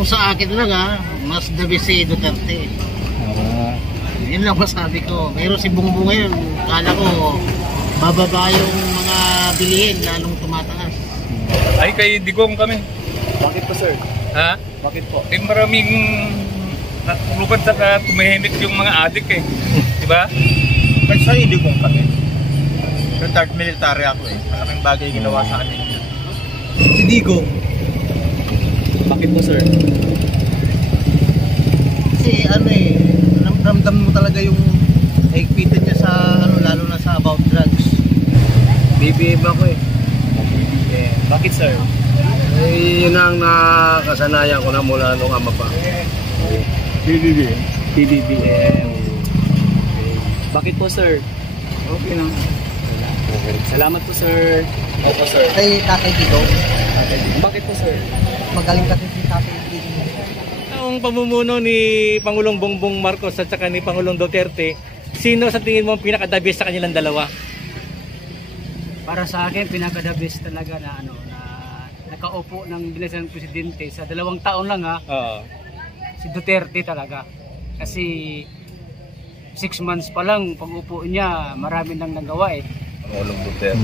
kung sa akin lang mas the best si Duterte. Yun lang masabi ko. Pero si Bongbong ngayon, kala ko bababa yung mga bilihin, lalong tumataas. Ay, kay Digong kami. Bakit po, sir? Ha? Bakit po? Eh, maraming natulukan sa tumihimik yung mga adik eh. Diba? Kahit sa Digong kami. Retired military ako eh. Malaking bagay ginawa sa akin. Si Digong. Bakit po, sir? Kasi ramdam mo talaga yung higpitan niya sa lalo na sa about drugs. BBM ako eh. Yeah. Bakit, sir? Eh, yun ang nakasanayan ko na mula nung ama pa. BBM. Bakit po, sir? Okay lang. Salamat po, sir. Opo, sir. Kay Tatay Digong, Bakit po, sir? magaling kasi si Tatay Digong. Ang pamumuno ni Pangulong Bongbong Marcos at saka ni Pangulong Duterte, sino sa tingin mo ang pinaka-the best sa kanilang dalawa? Para sa akin, pinaka-the best talaga na nakaupo ng bilang presidente sa 2 taon lang si Duterte talaga. Kasi 6 months pa lang pag-upo niya, marami nang nagawa eh. Pangulong Duterte.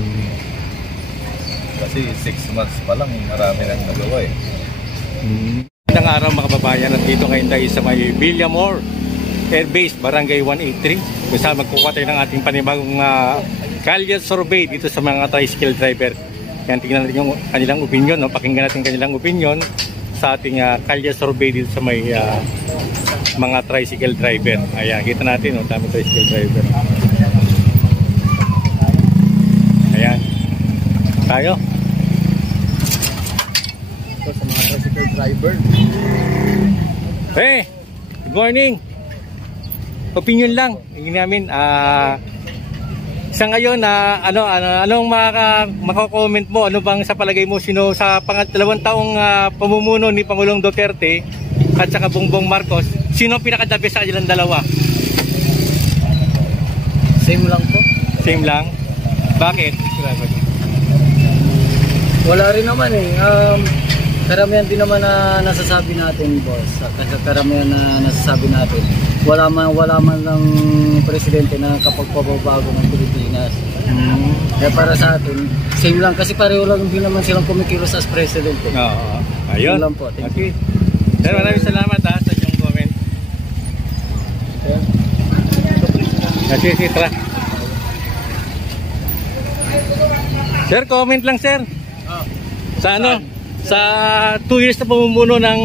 Kasi 6 months pa lang, marami nang nagawa eh. Magandang araw mga kababayan, nandito ngayon tayo sa may Villamor Air Base, Barangay 183. Kung saan magkukuha tayo ng ating panibagong kalye survey dito sa mga tricycle driver. Yan, tingnan natin yung kanilang opinion, no? Pakinggan natin kanilang opinion sa ating kalye survey dito sa may mga tricycle driver. Ayan, kita natin, no? Dami tricycle driver. Ayan. Tayo. Ito sa mga tricycle driver. Hey, good morning. Opinion lang. Hindi namin sa ngayon anong mako-comment mo? Ano bang sa palagay mo sino sa 2 taong pamumuno ni Pangulong Duterte at saka Bongbong Marcos, sino ang pinaka-the best sa kanilang dalawa? Same lang po. Same lang. Bakit? Wala rin naman eh. Karamihan din naman na nasasabi natin, boss. Karamihan na nasasabi natin. Wala man lang presidente na kapagpababago ng Pilipinas. Kaya para sa atin, same lang. Kasi pareho lang din naman silang kumikilos as presidente. Oo. Ayun. Same lang po. Thank you. Sir, maraming salamat sa inyong comment. Sige, tara. Sir, comment lang, sir. Sa sa 2 years na pamumuno ng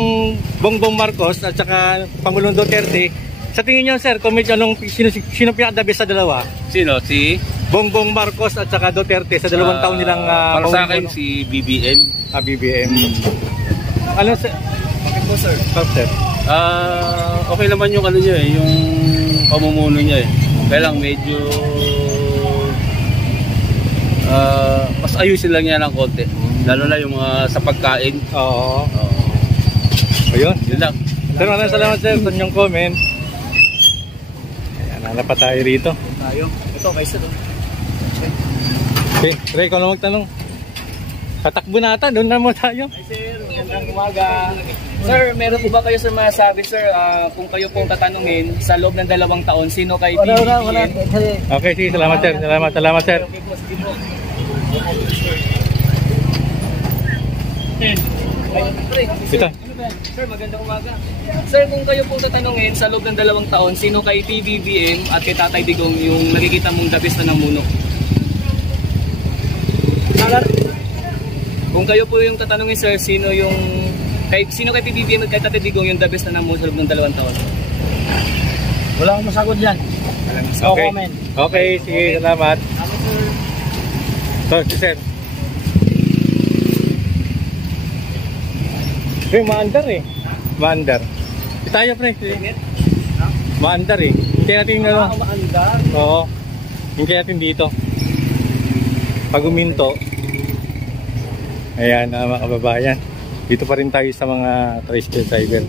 Bongbong Marcos at saka Pangulong Duterte, sa tingin niyo, sir, comment nyo sino pinaka-the best sa dalawa? Sino? Si? Bongbong Marcos at saka Duterte sa 2 taon nilang para sa akin, si BBM. BBM. Ano, sir? Bakit po, sir? Sir? Okay naman yung niya eh, yung pamumuno niya eh. Kaya lang medyo mas ayusin lang niya ng konti. Lalo na yung mga sa pagkain. Oo. Ayun. Yun lang. Sir, maraming salamat, sir, sa inyong comment. Ayan, hanap pa tayo rito. Tayo. Ito, kay sir. Okay, Ray, ikaw lang magtanong. Tatakbo na ata, doon na mo tayo. Hi, sir. Magandang umaga. Sir, meron po ba kayo sir masabi, sir, kung kayo pong tatanungin sa loob ng 2 taon, sino kay BBM? Wala. Okay, sige, salamat, sir. Salamat, sir. Okay po, sige po. Ito. Sir, magandang umaga. Sir, kung kayo pong tatanungin sa loob ng 2 taon, sino kay PBBM at kay Tatay Digong yung nakikita mong the best na namuno? Kung kayo po yung tatanungin, sir, sino kay PBBM at kay Tatay Digong yung the best na namuno sa loob ng 2 taon? Wala akong masagot dyan. Okay. comment. Okay, sige, salamat. So, si sir. Maandar eh. Maandar. Tayo, pre. Maandar eh. Hintayin natin yung Maandar? Oo. Hintayin natin dito. Pag uminto. Ayan, mga kababayan. Dito pa rin tayo sa mga tricycle driver.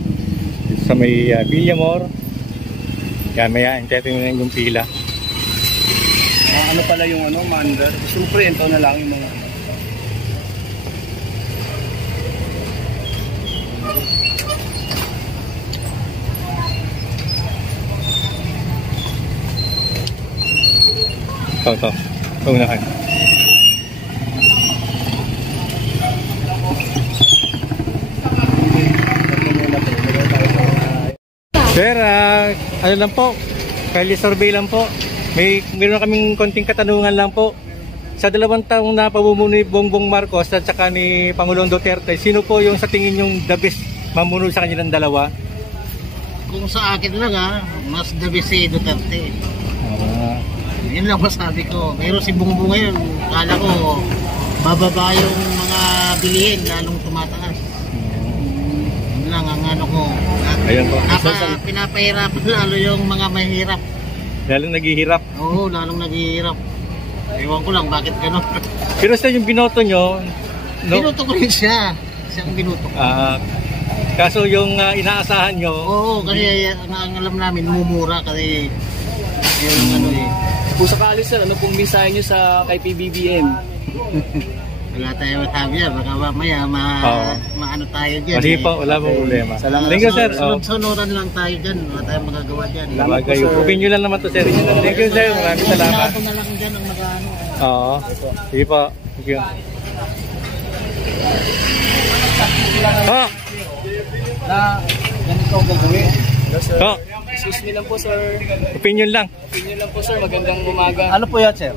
Dito sa may Villamor. Yan, maya. Hintayin natin yung pila. Ano pala yung Maandar? Siyempre, ito na lang yung mga Ito. Unahan. Sir, ano lang po, Kali survey lang po. Meron kaming konting katanungan lang po. Sa 2 taong na pamumuno ni Bongbong Marcos at saka ni Pangulong Duterte, sino po yung sa tingin yung the best mamuno sa kanilang dalawa? Kung sa akin lang mas the best si Duterte. Yun lang masabi ko. Pero si Bongbong ngayon, kala ko bababa yung mga bilihin, lalong tumataas. Yun lang ang ano ko. Ayan po. Pinapahirapan lalo yung mga mahirap. Lalong naghihirap. Oo, lalong naghihirap. Ewan ko lang bakit gano'n. Pero sa yung binoto nyo, Binuto ko rin siya. Siyang binuto ko. Kaso yung inaasahan nyo, Oo, kasi ang alam namin, mumura kasi yung ano eh. Kung sakali sir, ano pong mensahe nyo sa kay PBBM? Wala tayo masabi yan. Baka mamaya maano tayo dyan. Hindi po, wala pong problema. Thank you, sir. Sunod-sunuran lang tayo dyan. Wala tayong magagawa dyan. Kayo. Opinion lang naman to, sir. Thank you, sir. Maraming salamat. Ito na lang dyan ang mag-ano. Oo. Sige po. Thank you. Na ganito ang gagawin. Oh, Excuse me lang po sir. opinion lang. Opinion lang po sir, magandang umaga. Ano po yan, sir?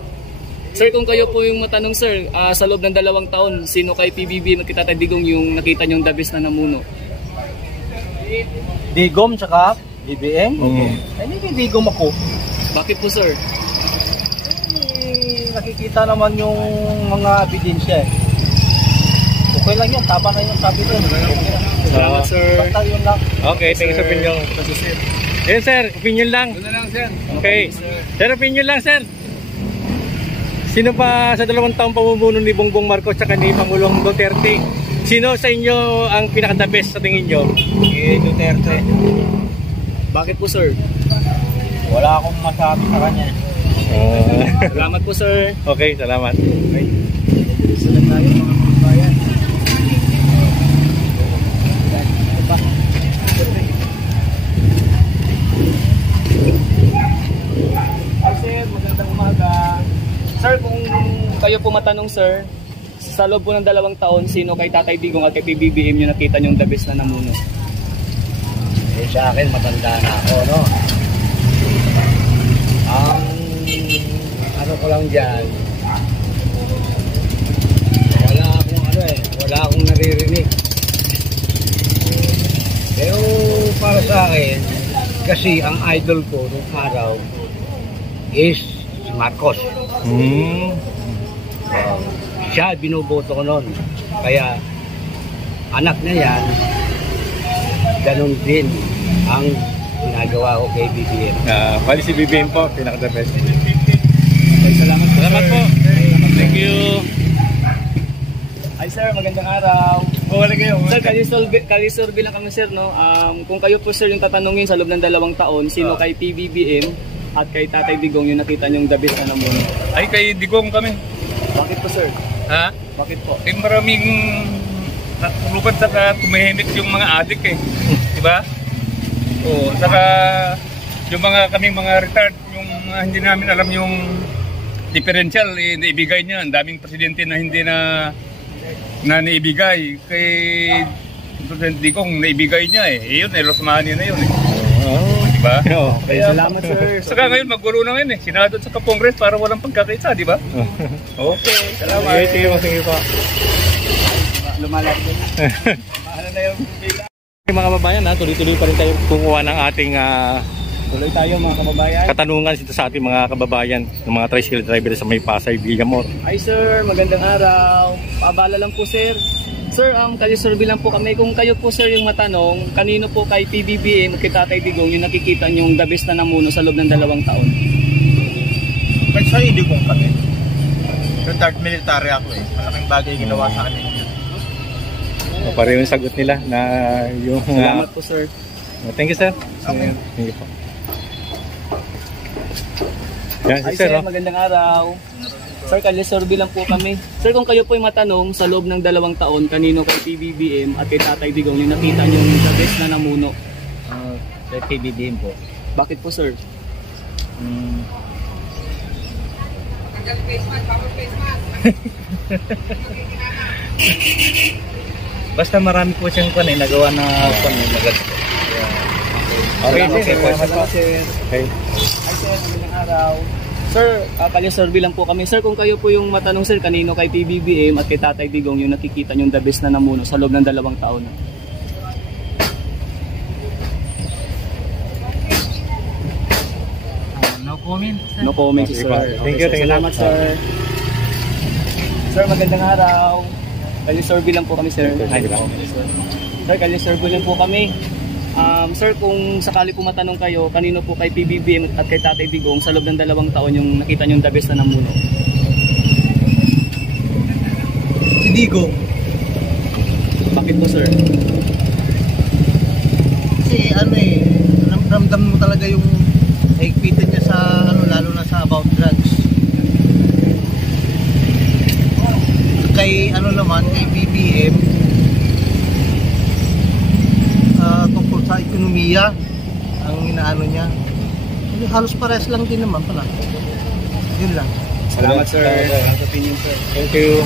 Sir, kung kayo po yung matanong sir, sa loob ng 2 taon, sino kay PBB magkitatigong yung nakita nyong the best na namuno? Digom tsaka BBM? Mm. Ay, hindi digom ako. Bakit po sir? Nakikita naman yung mga ebidensya eh. Okay lang yun, tama na yung sabi doon. Salamat sir. Basta yun lang. Okay, thank you sa opinion. Yes, sir. Opinion lang. Yun na lang, sir. Okay. Sir, opinion lang, sir. Sino pa sa 2 taong pamumuno ni Bongbong Marcos at ni Pangulong Duterte? Sino sa inyo ang pinaka-the best sa tingin nyo? Duterte. Bakit po sir? Wala akong masabi sa kanya. Salamat po sir. Okay, salamat. Sunod tayo mga kabayan. Sir, magandang umaga. Sir, kung kayo po matanong sir, sa loob po ng 2 taon, sino kay Tatay Digong at kay PBBM yung nakita nyong the best na namuno? Eh, sa akin, matanda na ako, no? Ang ano ko lang dyan, wala akong naririnig. Pero para sa akin, kasi ang idol ko nung araw is si Marcos. Siya binuboto ko noon. Kaya anak na yan, ganun din ang ginagawa ko kay BBM. Bali si BBM po, pinaka-the best. Salamat po. Salamat po. Thank you. Ay sir, magandang araw. Wala kayo. Sir, kalisurvey lang kami sir, no? Kung kayo po sir yung tatanungin sa loob ng 2 taon, sino kay PBBM at kay Tatay Digong yung nakita nyong the best na namuno? Ay, kay Digong kami. Bakit po sir? Ha? Bakit po? Eh, maraming natulukan saka tumahimik yung mga adik eh. Diba? Oo, saka yung kaming mga retired, yung hindi namin alam yung differential, naibigay niya. Ang daming presidente na hindi na naibigay. Kay President Digong, naibigay niya eh. Yun eh, lost money na yun eh. Diba? Okay, Salamat sir. Saka ngayon maggulo na ngayon eh. Sinado sa Congress para walang pagkakaisa, diba? Okay, salamat. Sige po. Lumalaki din. Ano na yung Mga kababayan, tuloy-tuloy pa rin tayo kukuha ng ating Tuloy tayo mga kababayan. katanungan dito sa ating mga kababayan ng mga tricycle driver sa May Pasay, Villamor. Ay sir, magandang araw. Paabala lang po sir. Sir, kalisurvey lang po kami. Kung kayo po sir yung matanong, kanino po kay PBBM at kay Tatay Digong yung nakikita nyong the best na namuno sa loob ng 2 taon? Kahit sa hindi kong kami. Retired military ako eh. Malaking bagay ginawa sa akin. Pareho yung sagot nila na yung... Salamat po sir. Thank you, sir. Okay. Thank you po. Yan, Ay si sir. sir, magandang araw. Sir, kalisurvey lang po kami. Sir, kung kayo po yung matanong sa loob ng 2 taon, kanino kay PBBM at kay Tatay Digong yung nakita nyong the best na namuno? Sa PBBM po. Bakit po sir? Basta marami po siyang nagawa na maganda. Okay, Salamat, sir. Okay. Hi sir, magandang araw. Sir, kalye-survey lang po kami. Sir, kung kayo po yung matanong sir, kanino kay PBBM at kay Tatay Digong yung nakikita yung the best na namuno sa loob ng 2 taon? No comment. No comment, sir. Thank you, thank you. Salamat, sir. Sir, magandang araw. Kalye-survey lang po kami, sir. Thank you. Sir, kalye-survey lang po kami. Sir, kung sakali po matanong kayo, kanino po kay PBBM at kay Tatay Digong sa loob ng 2 taon yung nakita nyo yung the best na namuno? Si Digong. Bakit po, sir? Kasi ramdam mo talaga yung higpitan niya sa lalo na sa about drugs. Kay kay BBM tungkol sa ekonomiya ang inaano niya. Halos pares lang din naman pala. Yun lang. Salamat, sir. Ang opinion, sir. Thank you.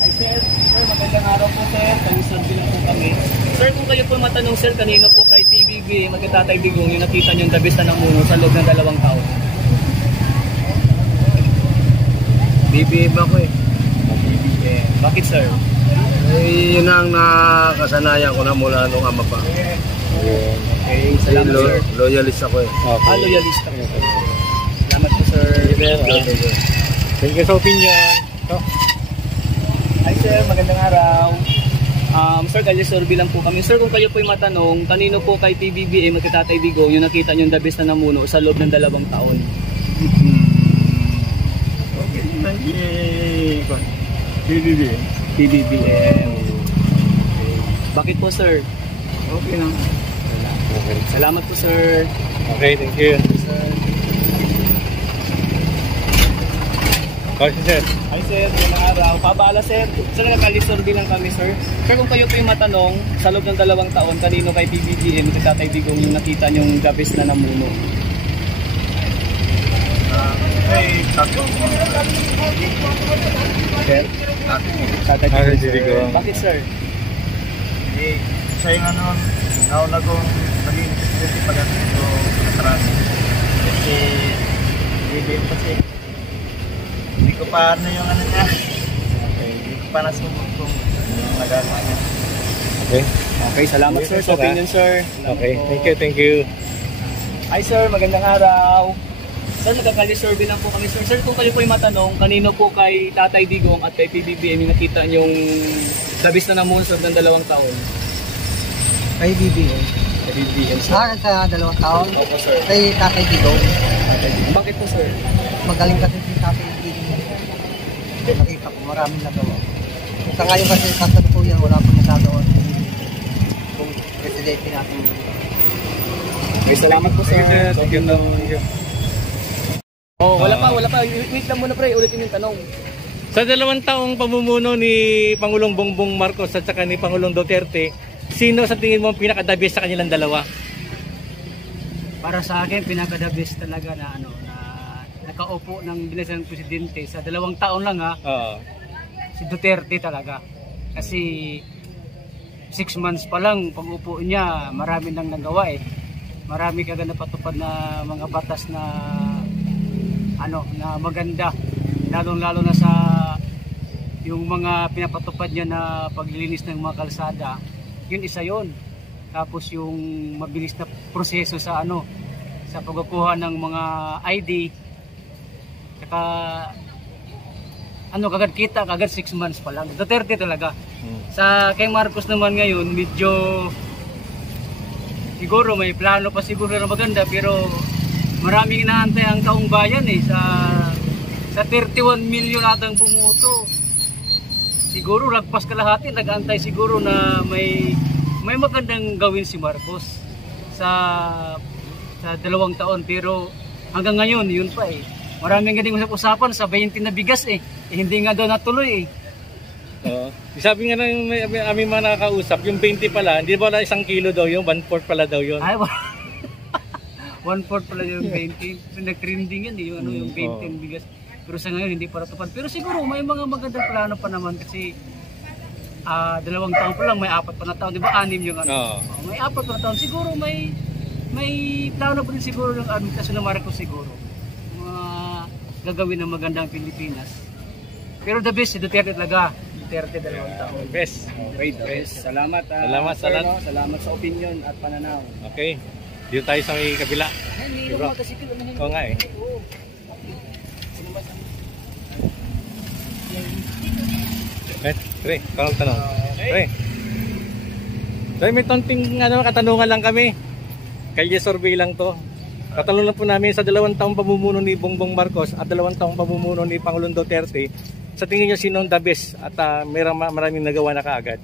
Hi, sir. Sir, magandang araw po, sir. Kalye-survey lang po kami. Sir, kung kayo po matanong, sir, kanino po kay PBBM at kay Tatay Digong yung nakita nyo yung the best na namuno sa loob ng 2 taon? BBM ako eh. BBM. Bakit, sir? Eh, yun ang nakasanayan ko na mula nung ama pa. Okay, salamat, sir. Loyalist ako eh. Okay. Loyalista po, sir. Salamat po, sir. Thank you sa opinion. Hi, sir. Magandang araw. Sir, kalye-survey lang po kami. Sir, kung kayo po yung matanong, kanino po kay PBBM at kay Tatay Digong yung nakita nyo yung the best na namuno sa loob ng 2 taon? PBBM. PBBM. Bakit po, sir? Okay lang. Salamat po, sir. Okay, thank you. Sir. Okay, sir. Hi, sir. Magandang araw. Pabaala, sir. Sir, nagkalisurvey lang kami, sir. Sir, kung kayo po yung matanong, sa loob ng 2 taon, kanino kay PBBM at Tatay Digong yung nakita nyong the best na namuno? Sir? Tatay Digong, sir. Digong. Bakit, sir? Siya yung nauna kong maging presidente pagdating ko nakaraan. Kasi, BBM kasi, hindi ko pa yung niya. Okay, hindi ko pa nasumot kung nagagawa niya. Okay. Okay, salamat, sir, sa opinion, sir. Salamat Okay, po. thank you. Hi, sir. Magandang araw. Sir, nagkakali-survey lang po kami, sir. Sir, kung kayo po yung matanong, kanino po kay Tatay Digong at kay PBBM yung nakita yung labis na namuno sa 2 taon? Kay BBM. Kay PBBM, sir. Sa 2 taon. Opo, sir. Kay Tatay Digong. Bakit po, sir? Magaling kasi si Tatay Digong. Nakita ko maraming nagawa. Sa ngayon kasi kasalukuyan wala pang nagagawa. Kung presidente natin. Okay, salamat po, sir. Thank you. Oh, wala pa. Wait lang muna, pre. Ulitin yung tanong. Sa 2 taong pamumuno ni Pangulong Bongbong Marcos at saka ni Pangulong Duterte, sino sa tingin mo ang pinaka-the best sa kanilang dalawa? Para sa akin, pinaka-the best talaga na nakaupo ng bilang presidente sa 2 taon lang Oo. si Duterte talaga. Kasi 6 months pa lang pag-upo niya, marami nang nagawa eh. Marami kagad napatupad na mga batas na na maganda. Lalong-lalo na sa yung mga pinapatupad niya na paglilinis ng mga kalsada. Yun isa yun. Tapos yung mabilis na proseso sa sa pagkukuha ng mga ID. Saka kagad kita, kagad 6 months pa lang. Duterte talaga. Sa kay Marcos naman ngayon, medyo siguro may plano pa siguro na maganda, pero maraming inaantay ang taong bayan eh. Sa 31 million atang bumuto. Siguro lagpas kalahati, nag-aantay siguro na may magandang gawin si Marcos sa 2 taon, pero hanggang ngayon yun pa eh. Maraming ganing usap-usapan sa 20 na bigas eh. Hindi nga daw natuloy eh. Oo. Sabi nga ng aming mga nakakausap, yung 20 pala, hindi ba na 1 kilo daw yun, 1/4 pala daw yun. Ay, 1/4 pala yung 20. So, nag-trending yan yung, yung 20 ang bigas. Pero sa ngayon hindi pa natupad. Pero siguro may mga magandang plano pa naman kasi 2 taon pa lang, may 4 pa na taon. Di ba 6 yung ano? May 4 pa na taon. Siguro may plano pa rin siguro yung administrasyon ng Marcos siguro. Gagawin ng magandang Pilipinas. Pero the best si Duterte talaga. Duterte 2 taon. Best. Great best. Salamat. Salamat sa opinion at pananaw. Okay. Dito tayo sa may kabila. Hindi Bro. naman kasi Oo nga eh. Pre, tanong. Pre. Pre, may tonting katanungan lang kami. Kalye survey lang to. Katanungan lang po namin sa 2 taong pamumuno ni Bongbong Marcos at 2 taong pamumuno ni Pangulong Duterte. Sa tingin niyo sinong the best at maraming nagawa na kaagad?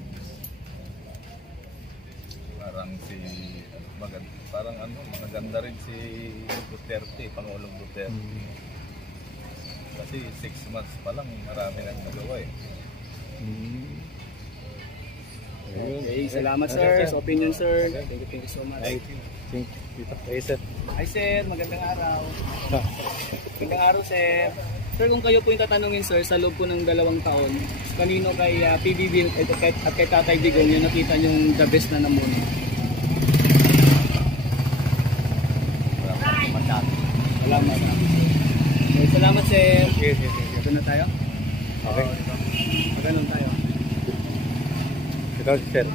Parang maganda rin si Duterte, Pangulong Duterte. Kasi 6 months pa lang marami nang nagawa eh. Okay, salamat sir sa opinion sir. Thank you so much. Thank you. Hey, sir. Hi sir, magandang araw. Magandang araw sir. Sir, kung kayo po yung tatanungin sir sa loob po ng 2 taon, kanino kay PBB at kay Tatay Digong yung nakita yung the best na namuno? Salamat. Okay, salamat sir. Ito na tayo? Okay. Magandang tayo. Ito, sir.